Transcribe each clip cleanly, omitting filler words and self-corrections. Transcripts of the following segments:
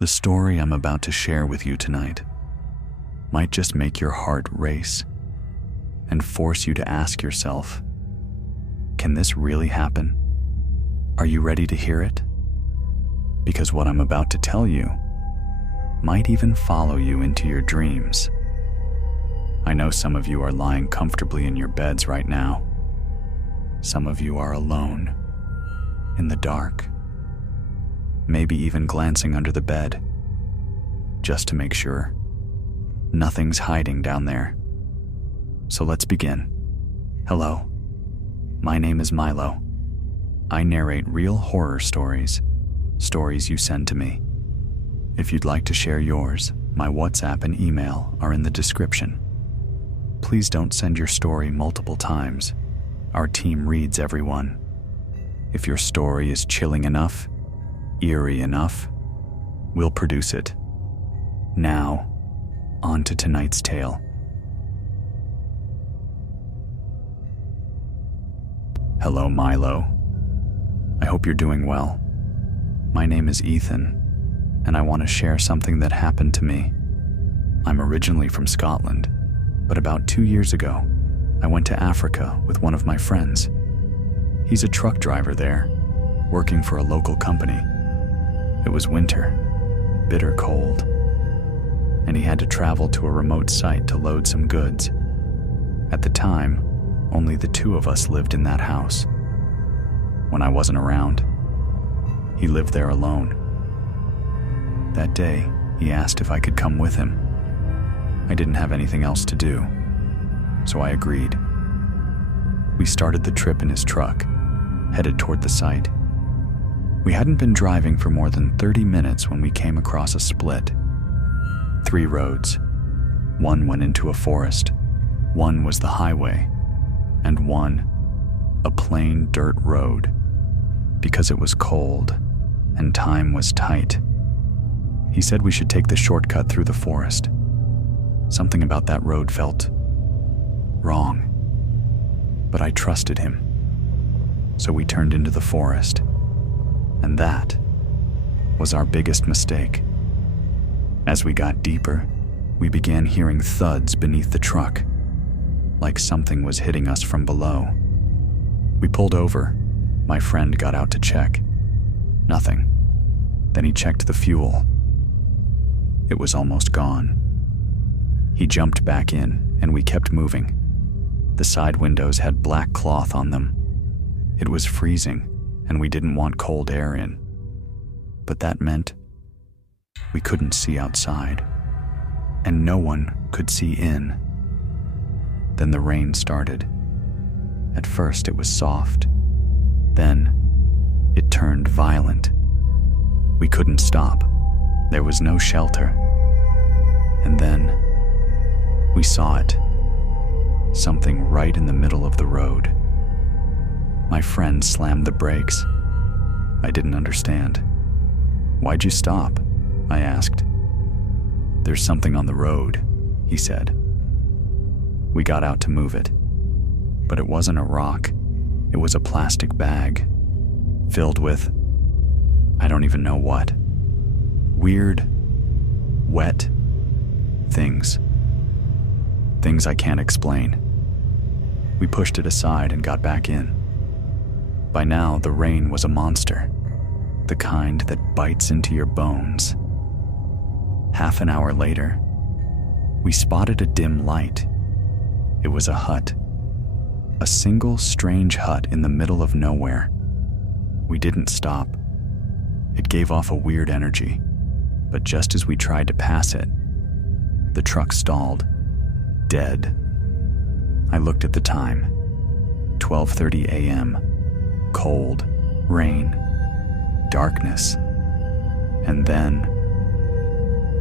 The story I'm about to share with you tonight might just make your heart race and force you to ask yourself, can this really happen? Are you ready to hear it? Because what I'm about to tell you might even follow you into your dreams. I know some of you are lying comfortably in your beds right now. Some of you are alone, in the dark, maybe even glancing under the bed, just to make sure nothing's hiding down there. So let's begin. Hello, my name is Milo. I narrate real horror stories you send to me. If you'd like to share yours, my WhatsApp and email are in the description. Please don't send your story multiple times. Our team reads everyone. If your story is chilling enough, eerie enough, we'll produce it. Now, on to tonight's tale. Hello, Milo. I hope you're doing well. My name is Ethan, and I want to share something that happened to me. I'm originally from Scotland, but about 2 years ago, I went to Africa with one of my friends. He's a truck driver there, working for a local company. It was winter, bitter cold, and he had to travel to a remote site to load some goods. At the time, only the two of us lived in that house. When I wasn't around, he lived there alone. That day, he asked if I could come with him. I didn't have anything else to do, so I agreed. We started the trip in his truck, headed toward the site. We hadn't been driving for more than 30 minutes when we came across a split. 3 roads. One went into a forest, one was the highway, and one, a plain dirt road. Because it was cold and time was tight, he said we should take the shortcut through the forest. Something about that road felt wrong, but I trusted him. So we turned into the forest, and that was our biggest mistake. As we got deeper, we began hearing thuds beneath the truck, like something was hitting us from below. We pulled over. My friend got out to check. Nothing. Then he checked the fuel. It was almost gone. He jumped back in, and we kept moving. The side windows had black cloth on them. It was freezing, and we didn't want cold air in. But that meant we couldn't see outside, and no one could see in. Then the rain started. At first it was soft. Then it turned violent. We couldn't stop. There was no shelter. And then we saw it. Something right in the middle of the road. My friend slammed the brakes. I didn't understand. "Why'd you stop?" I asked. "There's something on the road," he said. We got out to move it. But it wasn't a rock. It was a plastic bag filled with, I don't even know what. Weird, wet things. Things I can't explain. We pushed it aside and got back in. By now, the rain was a monster, the kind that bites into your bones. Half an hour later, we spotted a dim light. It was a hut. A single strange hut in the middle of nowhere. We didn't stop. It gave off a weird energy, but just as we tried to pass it, the truck stalled, dead. I looked at the time, 12:30 a.m., cold, rain, darkness, and then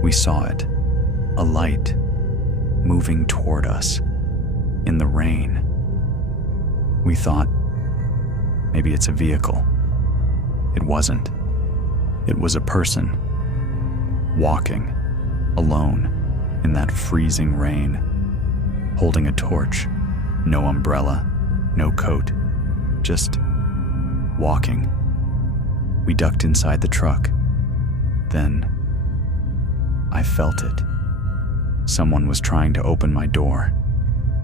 we saw it, a light moving toward us in the rain. We thought, maybe it's a vehicle. It wasn't. It was a person, walking, alone, in that freezing rain, holding a torch, no umbrella, no coat, just walking. We ducked inside the truck. Then I felt it. Someone was trying to open my door.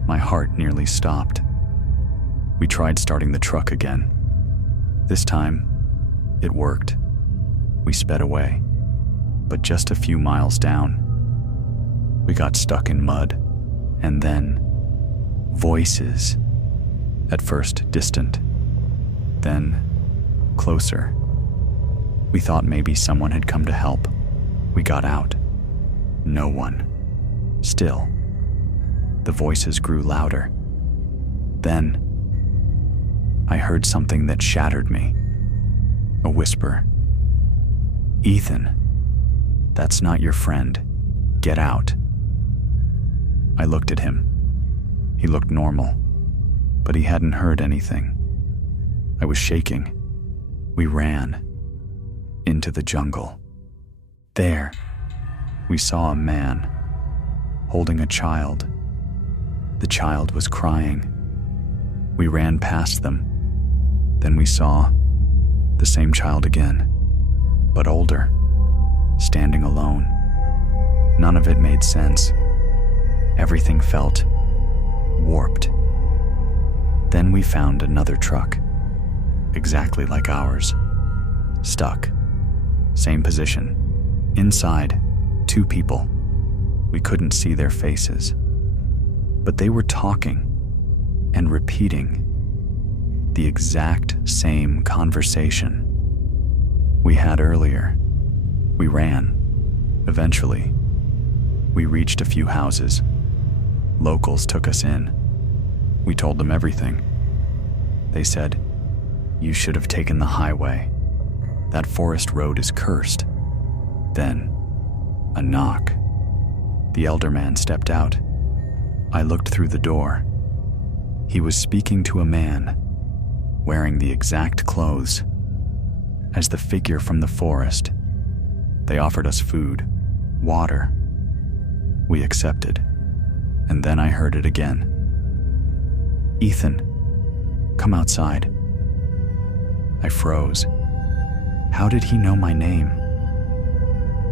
My heart nearly stopped. We tried starting the truck again. This time, it worked. We sped away, but just a few miles down, we got stuck in mud, and then voices. At first distant, then closer. We thought maybe someone had come to help. We got out. No one. Still, the voices grew louder. Then, I heard something that shattered me. A whisper. "Ethan, that's not your friend. Get out." I looked at him. He looked normal, but he hadn't heard anything. I was shaking. We ran into the jungle. There, we saw a man holding a child. The child was crying. We ran past them. Then we saw the same child again, but older, standing alone. None of it made sense. Everything felt warped. Then we found another truck, exactly like ours, stuck, same position. Inside, 2 people. We couldn't see their faces, but they were talking and repeating the exact same conversation we had earlier. We ran. Eventually, we reached a few houses. Locals took us in. We told them everything. They said, "You should have taken the highway. That forest road is cursed." Then, a knock. The elder man stepped out. I looked through the door. He was speaking to a man wearing the exact clothes as the figure from the forest. They offered us food, water. We accepted, and then I heard it again. "Ethan, come outside." I froze. How did he know my name?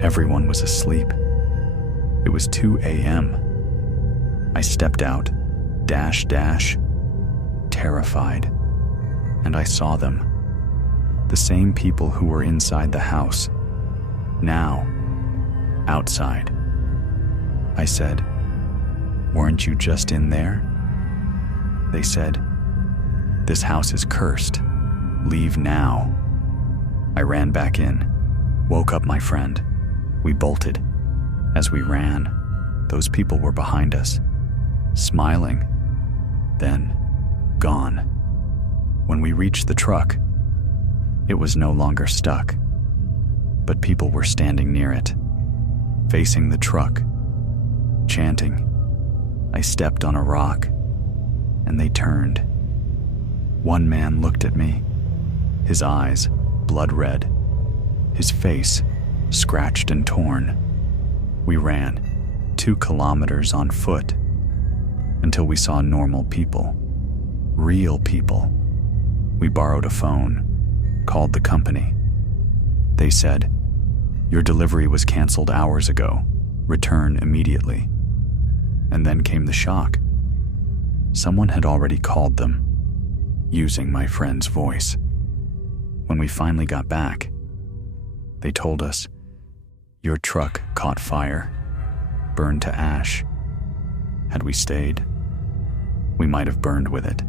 Everyone was asleep. It was 2 a.m. I stepped out, terrified, and I saw them. The same people who were inside the house, now outside. I said, "Weren't you just in there?" They said, "This house is cursed. Leave now." I ran back in, woke up my friend. We bolted. As we ran, those people were behind us, smiling, then gone. When we reached the truck, it was no longer stuck, but people were standing near it, facing the truck, chanting. I stepped on a rock, and they turned. One man looked at me, his eyes blood red, his face scratched and torn. We ran 2 kilometers on foot until we saw normal people, real people. We borrowed a phone, called the company. They said, "Your delivery was canceled hours ago. Return immediately." And then came the shock. Someone had already called them, using my friend's voice. When we finally got back, they told us, "Your truck caught fire, burned to ash. Had we stayed, we might have burned with it."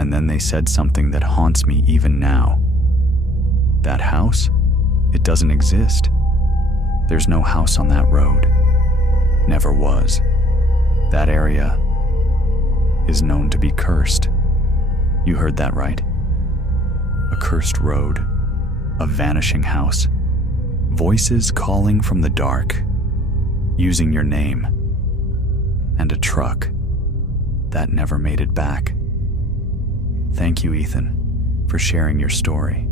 And then they said something that haunts me even now. "That house? It doesn't exist. There's no house on that road. Never was. That area is known to be cursed." You heard that right. A cursed road, a vanishing house, voices calling from the dark, using your name, and a truck that never made it back. Thank you, Ethan, for sharing your story.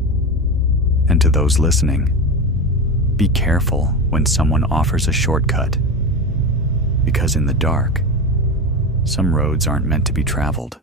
And to those listening, be careful when someone offers a shortcut, because in the dark, some roads aren't meant to be traveled.